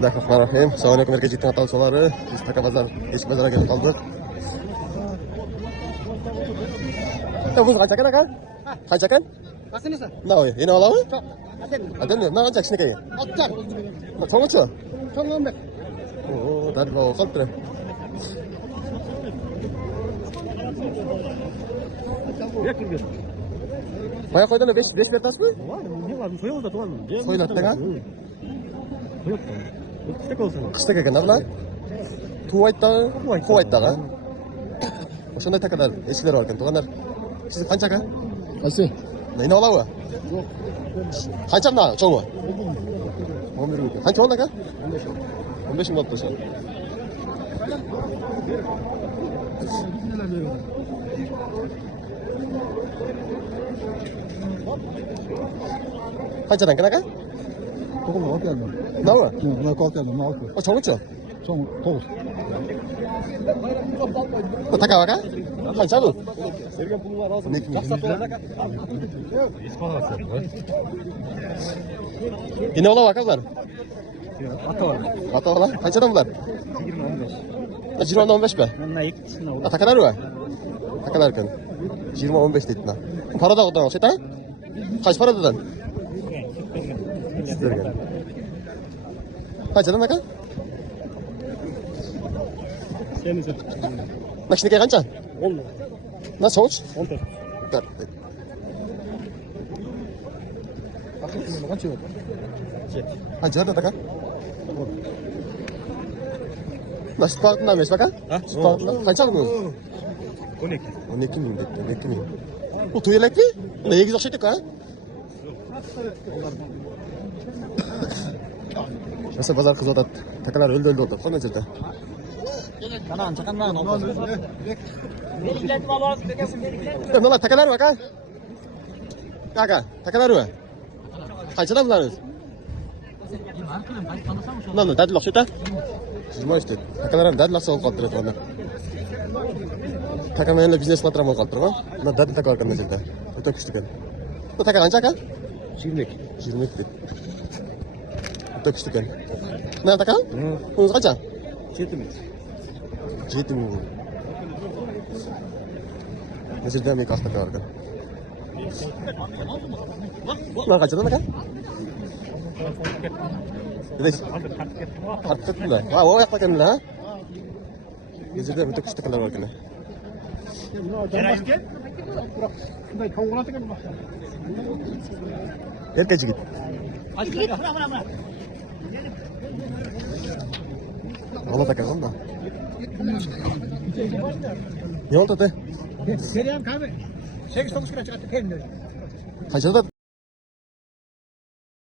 Bismillahirrahmanirrahim. Assalomu alaykum erkak kanal tavsiyalari. Biz Taka Bazar eski bozorga kelib qoldik. Bu qancha ekan aka? Qancha ekan? Qancha? Navoiy. Yana olavmi? Yo'q. Adamlar nima qancha kishnikaga? 60. To'g'richi? So'ng 15. Oo, darvo qolib turadi. Maya qo'ydan 5 bertasizmi? So'ylatdan-a? Qishda kelganda bular? Quvaytda. O'shanday takalar eshiklar bor ekan, to'g'anlar. Siz qancha aka? Qaysi? Neyni olavi? Yo'q. Qancha buna, cho'mi? 11 ming. Qancha oldi aka? 15 ming oldi o'sha. Qanchadan kan aka? To'g'ri, olgandim. Nima? Nima olgandim, nima oldi? O cho'michi? So'ng 9. Bu taka aka? Qancha bu? Bergan pulim bor hozir. Yine olavi aka bular? Ata-ora. Ata-ora. Qanchadan bular? 20-15. 20-15 be? Mana ikkisini oldi. Takalar mı? Takalar kan. 20-15 dediler. Parada odan olsa ta? Kaç paradan? Kaçadan aka? Senize. Nakşine kaç? 10. Nasıl sonuç? 14. Dört. Kaç oldu? Kaçadan aka? Nasıl parkından mı baka? Parkından kaç aldın? 12. 12 bin dedi. 12 bin. Bu tuyulek mi? Ne yegiz okşaydık ha? Nasıl pazar kız odat? Takalar öldü oldu. Konu nerede? Kanan çakanlar ne oldu? Ne lan takalar mı aka? Kaka takalar mı? Kaçadan bunlarız? Lan dadil okşaydı. Жиырма işte. Takalar dadil okşaydı oldu kaldı onda. Takamayla biznes matram oldu kaldı mı? Lan dadil takar kan nerede? Çok küçük kan. Bu takar kaç aka? 20. 20 dedi. Çok küçük kan. Ne takar? Bu kaç? 7 mi? 7 bin. Nerede mi kasta takar kan? Lan kaçadan aka? Dedik. Hareket mi lan? Ha, o yaklaşık mı lan? Gezirde mi tıkıştık kadar var ki ne? Erkeci git. Allah takalım da. Ne oldu de? Seriyan kahve. 8-9 kilo çıkarttık. Kaçta da